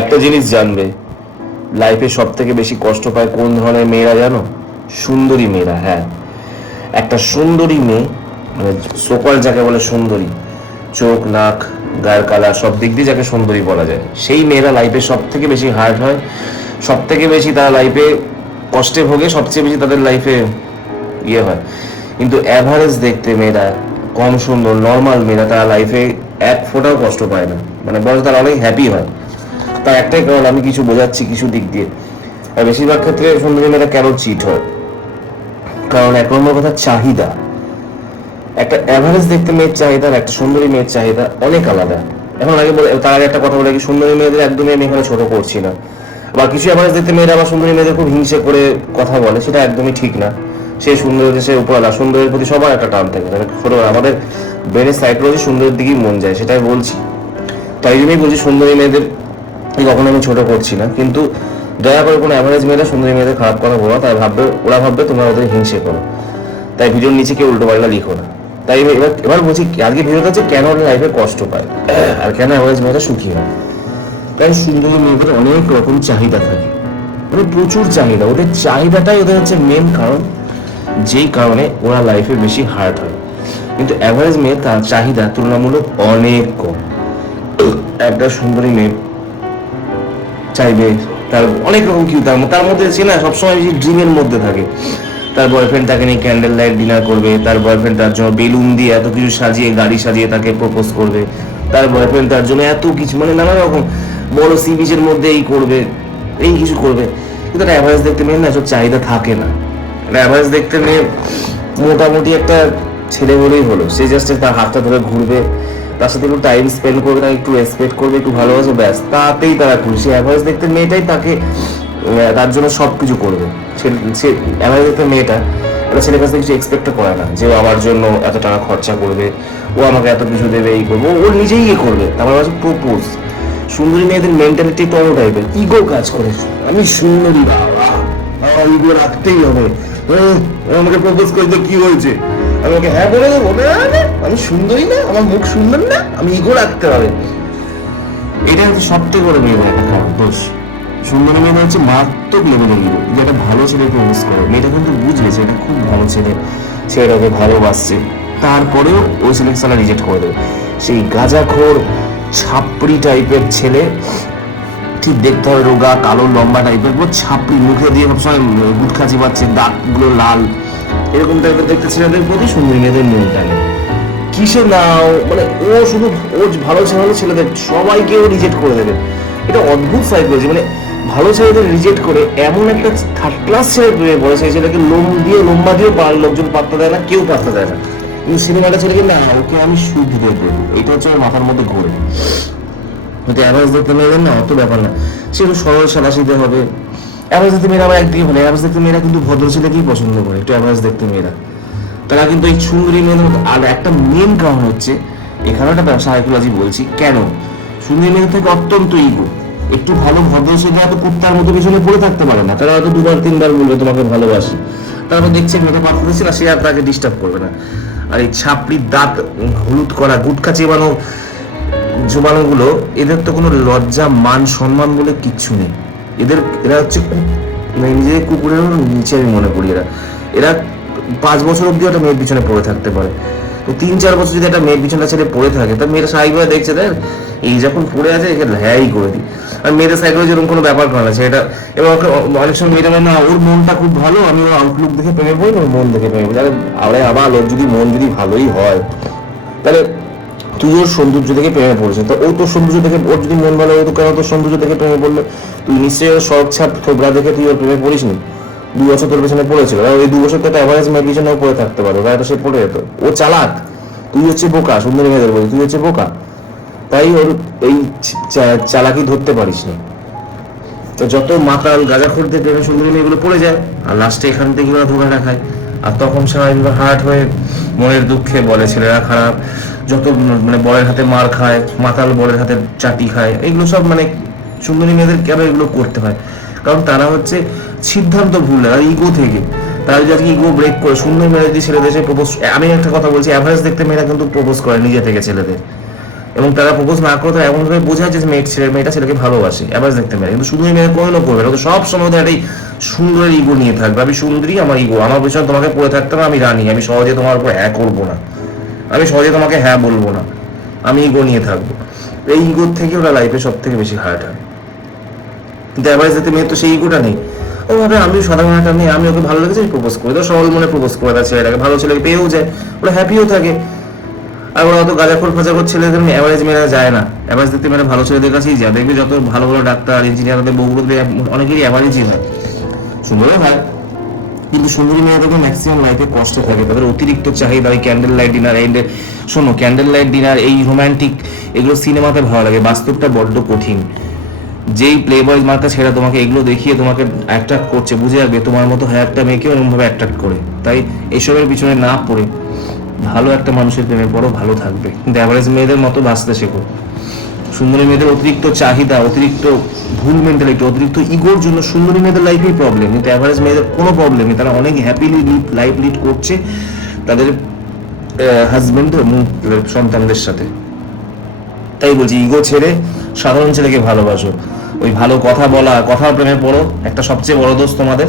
একটা জিনিস জানবে লাইফে সব থেকে বেশি কষ্ট পায় কোন ধরনের মেয়েরা জানো? সুন্দরী মেয়েরা হ্যাঁ। একটা সুন্দরী মেয়ে মানে সোকল যাকে বলে সুন্দরী, চোখ, নাক, গায়ের কালার, সব দিক দিয়ে যাকে সুন্দরী বলা যায়। সেই মেয়েরা লাইফে সব থেকে বেশি হার্ড হয় সব থেকে বেশি তারা লাইফে কষ্টে ভোগে, সবচেয়ে বেশি তাদের লাইফে ইয়ে হয়। কিন্তু অ্যাভারেজ দেখতে মেয়েরা, কম সুন্দর নর্মাল মেয়েরা তারা লাইফে এক ফোটাও কষ্ট পায় না। মানে বরং তারা অনেক হ্যাপি হয়। তার একটাই কারণ, আমি কিছু বোঝাচ্ছি কিছু দিক দিয়ে। আর বেশিরভাগ ক্ষেত্রে সুন্দরী মেয়েরা কেন চিট হয়। কারণ এক নম্বর কথা চাহিদা। একটা অ্যাভারেজ দেখতে মেয়ের চাহিদা আর একটা সুন্দরী মেয়ের চাহিদা অনেক আলাদা। এখন আগে বলে, তার আগে একটা কথা বলে কি, সুন্দরী মেয়েদের একদমই আমি এখানে ছোট করছি না। বা কিছু অ্যাভারেজ দেখতে মেয়েরা আবার সুন্দরী মেয়েদের খুব হিংসে করে কথা বলে, সেটা একদমই ঠিক না। সে সুন্দর সে উপরওয়ালা সুন্দরের প্রতি সবার একটা টান থাকে। ছোট আমাদের ব্রেনের সাইকোলজি সুন্দরের দিকেই মন যায়, সেটাই বলছি। তাই জন্যই বলছি সুন্দরী মেয়েদের কখনো আমি ছোট করছি না। কিন্তু দয়া করে কোনো অ্যাভারেজ মেয়েরা, সুন্দরী মেয়েদের খারাপ কথা বলো তাই ভাববে, ওরা ভাববে তোমরা ওদের হিংসে করো। তাই ভিডিওর নিচে কেউ উল্টো পাল্টা লিখো না। তাই এবার, এবার- বলছি, আজকে ভিডিওটা হচ্ছে কেন ওরা লাইফে কষ্ট পায়? আর কেন অ্যাভারেজ মেয়েরা সুখী হয়? তাই সুন্দরী মেয়েদের অনেক রকম চাহিদা থাকে। মানে প্রচুর চাহিদা। ওদের চাহিদাটাই ওদের হচ্ছে মেন কারণ। যেই কারণে ওরা লাইফে বেশি হার্ট হয়। কিন্তু অ্যাভারেজ মেয়ে তার চাহিদা তুলনামূলক অনেক কম। একটা সুন্দরী মেয়ে চাইবে, তার অনেক রকম কি, তার তার মধ্যে সে না সবসময় বেশি ড্রিমের মধ্যে থাকে। তার বয়ফ্রেন্ড তাকে নিয়ে ক্যান্ডেল লাইট ডিনার করবে, তার বয়ফ্রেন্ড তার জন্য বেলুন দিয়ে এত কিছু সাজিয়ে, গাড়ি সাজিয়ে তাকে প্রপোজ করবে। তার বয়ফ্রেন্ড তার জন্য এত কিছু মানে নানা রকম, বড় সি বিচের মধ্যে এই করবে, এই কিছু করবে। কিন্তু একটা অ্যাভারেজ দেখতে মেয়ে না, এসব চাহিদা থাকে না। একটা অ্যাভারেজ দেখতে মেয়ে মোটামুটি একটা ছেলে বলেই হলো। সে জাস্ট তার হাতটা ধরে ঘুরবে তার সাথে একটু টাইম স্পেন্ড করবে, তাকে একটু রেসপেক্ট করবে, একটু ভালোবাসে, ব্যাস, তাতেই তারা খুশি। অ্যাভারেজ দেখতে মেয়েটাই তাকে তার জন্য সব কিছু করবে। সে- অ্যাভারেজ দেখতে মেয়েটা একটা ছেলের কাছ থেকে কিছু এক্সপেক্ট করে না, যে আমার জন্য এত টাকা খরচা করবে, ও আমাকে এত কিছু দেবে, এই করবে, ও- নিজেই ইয়ে করবে। তারপর হচ্ছে প্রপোজ সুন্দরী মেয়েদের মেন্টালিটি তো টাইপের ইগো কাজ করে। আমি সুন্দরী, বাবা। ইগো রাখতেই হবে। ও আমাকে প্রপোজ করতে কি হয়েছে? আমি ওকে হ্যাঁ বলে দেবো। না আমি সুন্দরী না, আমার মুখ সুন্দর না, আমি ইগো রাখতে হবে এটা হচ্ছে সব থেকে বড় মেয়েদের একটা খারাপ দোষ। সুন্দরী মেয়েদের হচ্ছে মারাত্মক লেভেলের ইগো একটা ভালো ছেলে প্রপোজ করে। মেয়েটা কিন্তু বুঝবে যে এটা খুব ভালো ছেলে ছেলেটাকে ভালোবাসছে। তারপরেও ওই ছেলে সালা রিজেক্ট করে দেবে। সেই গাঁজাখোর, ছাপড়ি টাইপের ছেলে, ঠিক দেখতে হবে রোগা, কালো, লম্বা টাইপের পুরো ছাপড়ি মুখে দিয়ে সবসময় গুটখা চিবাচ্ছে, দাঁতগুলো লাল। এরকম টাইপের দেখতে ছেলেদের প্রতি সুন্দরী মেয়েদের মন টানে। কিসে নাও? মানে ও শুধু ও ভালো ছেলে ভালো ছেলেদের সবাইকে ও রিজেক্ট করে দেবে। এটা অদ্ভুত সাইকোলজি মানে ভালো ছেলেদের রিজেক্ট করে এমন একটা থার্ড ক্লাস ছেলে প্রেমে পড়ে সেই ছেলেকে লোম দিয়ে লম্বা দিয়ে পাড়ার লোকজন পাত্তা দেয় না, কেউ পাত্তা দেয় না। কিন্তু সিনেমাটা ছেলেকে, না, ওকে আমি সুখ দিয়ে দেবো। এটা হচ্ছে আমার মাথার মধ্যে ঘোরে। যদি অ্যাভারেজ দেখতে না, অত ব্যাপার না। সে একটু সরল সাদাসিধে হবে। অ্যাভারেজ দেখতে মেয়েরা আবার একদিকে ভালো অ্যাভারেজ দেখতে মেয়েরা কিন্তু ভদ্র ছেলেকেই পছন্দ করে, একটু অ্যাভারেজ দেখতে মেয়েরা। তারা কিন্তু এই সুন্দরী মেয়েদের আর একটা মেন কারণ হচ্ছে এখানে একটা সাইকোলজি বলছি, কেন? সুন্দরী মেয়েদের থেকে অত্যন্ত ইগো একটু ভালো ভদ্র ছেলে এত কুত্তার মতো পিছনে পড়ে থাকতে পারে না, তারা হয়তো দুবার, তিনবার বলবে, তোমাকে ভালোবাসি। তারপর দেখছে মেয়েটা দিচ্ছে না, সে আর তাকে ডিস্টার্ব করবে না। আর এই ছাপড়ির দাঁত, হলুদ করা গুটকা চেবানো জীবাণুগুলো এদের তো কোনো লজ্জা, মান, সম্মান বলে কিচ্ছু নেই। এদের এরা হচ্ছে মানে নিজেদের কুকুরের নিচে আমি মনে করি এরা। এরা পাঁচ বছর অব্দি একটা মেয়ের পিছনে পড়ে থাকতে পারে। তো তিন চার বছর যদি একটা মেয়ের পিছনে ছেলে পড়ে থাকে তা মেয়েরা স্বাভাবিকভাবে দেখছে দেখ এই যখন পড়ে আছে একে হ্যাঁই করে দিই। আর মেয়েদের সাইকোলজি এরকম কোনো ব্যাপার করে না সেটা এবং অনেক সময় মেয়েটা বলে, না ওর মনটা খুব ভালো আমি ওর আউটলুক দেখে প্রেমে পড়ি ওর মন দেখে প্রেমে পড়ি। আরে আরে আবার ওর যদি মন যদি ভালোই হয় তাহলে তুই ওর সৌন্দর্য থেকে প্রেমে পড়েছে। তো ও তোর সৌন্দর্য দেখে ওর যদি মন ভালো হয় তো কেন তোর সৌন্দর্য দেখে প্রেমে পড়ল? তুই নিশ্চয়ই ওর শখ ছাপ থোবরা দেখে তুই ওর প্রেমে পড়িস নি দু বছর তোর পেছনে পড়েছিল। ওই দু বছর তো অ্যাভারেজ মেয়ের পিছনেও পড়ে থাকতে পারে। ওরা সে পড়ে যেত। ও চালাক। তুই হচ্ছে বোকা, সুন্দরী মেয়েদের বলি। তুই হচ্ছে বোকা। তাই ওর এই চালাকি ধরতে পারিস না তো যত মাতাল গাঁজা খুঁড়তে প্রেমে সুন্দরী মেয়েগুলো পড়ে যায়, আর লাস্টে এখান থেকে ওরা ধোকাটা খায় আর তখন স্বাভাবিক হার্ট হয়ে মনের দুঃখে বলে, ছেলেরা খারাপ। যত মানে বরের হাতে মার খায়, মাতাল বরের হাতে চাটি খায়, এগুলো সব মানে সুন্দরী মেয়েদের কেন এগুলো করতে হয়? কারণ তারা হচ্ছে সিদ্ধান্ত ভুল আর ইগো থেকে। তারা যদি ইগো ব্রেক করে, সুন্দর মেয়েরা যদি ছেলেদের সে প্রপোজ আমি একটা কথা বলছি অ্যাভারেজ দেখতে মেয়েরা কিন্তু প্রপোজ করে নিজে থেকে ছেলেদের। এবং তারা প্রপোজ না করে তো এমন ভাবে বোঝায় যে মেয়ে ছেলে, মেয়েটা ছেলেকে ভালোবাসে এবার দেখতে পারে কিন্তু শুধু মেয়ে কোনো করবে না। তো সব সময় ওদের একটা সুন্দরের ইগো নিয়ে থাকবে। আমি সুন্দরী, আমার ইগো আমার পেছনে তোমাকে পড়ে থাকতে হবে, আমি রানী। আমি সহজে তোমার উপর হ্যাঁ করব না। আমি সহজে তোমাকে হ্যাঁ বলব না। আমি ইগো নিয়ে থাকব। এই ইগোর থেকে ওরা লাইফে সব থেকে বেশি হার্ট হয়। কিন্তু যাতে মেয়ের তো সেই ইগোটা নেই। ও ভাবে আমি সাধারণ একটা মেয়ে, আমি ওকে ভালো লেগেছে প্রপোজ করে তো সরল মনে প্রপোজ করে তার ছেলেটাকে। ভালো ছেলেকে পেয়েও যায়, ওরা হ্যাপিও থাকে। আর ওরা অত গাঁজাখোর ফাজাখোর ছেলেদের অ্যাভারেজ মেয়েরা যায় না। অ্যাভারেজ দেখতে মেয়েরা ভালো ছেলেদের কাছেই যায়। দেখবে যত ভালো ভালো ডাক্তার ইঞ্জিনিয়ার বউগুলোদের অনেকেরই অ্যাভারেজই হয়। সুন্দরও হয় কিন্তু সুন্দরী মেয়েদেরকে ম্যাক্সিমাম লাইফে কষ্ট থাকে। তাদের অতিরিক্ত চাহিদা, ওই ক্যান্ডেল লাইট ডিনার এই শোনো ক্যান্ডেল লাইট ডিনার এই রোমান্টিক এগুলো সিনেমাতে ভালো লাগে, বাস্তবটা বড্ড কঠিন। যেই প্লে বয় মার্কা ছেড়া তোমাকে এগুলো দেখিয়ে তোমাকে অ্যাট্রাক্ট করছে, বুঝে যাবে তোমার মতো হ্যাঁ একটা মেয়েকেও এরকমভাবে অ্যাট্রাক্ট করে। তাই এসবের পিছনে না পড়ে ভালো একটা মানুষের প্রেমে পড়ো, ভালো থাকবে। কিন্তু অ্যাভারেজ মেয়েদের মতো বাঁচতে শেখো। সুন্দরী মেয়েদের অতিরিক্ত চাহিদা, অতিরিক্ত ভুল মেন্টালিটি অতিরিক্ত ইগোর জন্য সুন্দরী মেয়েদের লাইফেই প্রবলেম কিন্তু অ্যাভারেজ মেয়েদের কোনো প্রবলেম নেই। তারা অনেক হ্যাপিলি লাইফ লিড করছে তাদের হাজবেন্ড এবং সন্তানদের সাথে। তাই বলছি ইগো ছেড়ে সাধারণ ছেলেকে ভালোবাসো। ওই ভালো কথা বলা, কথা প্রেমে পড়ো, একটা সবচেয়ে বড় দোষ তোমাদের।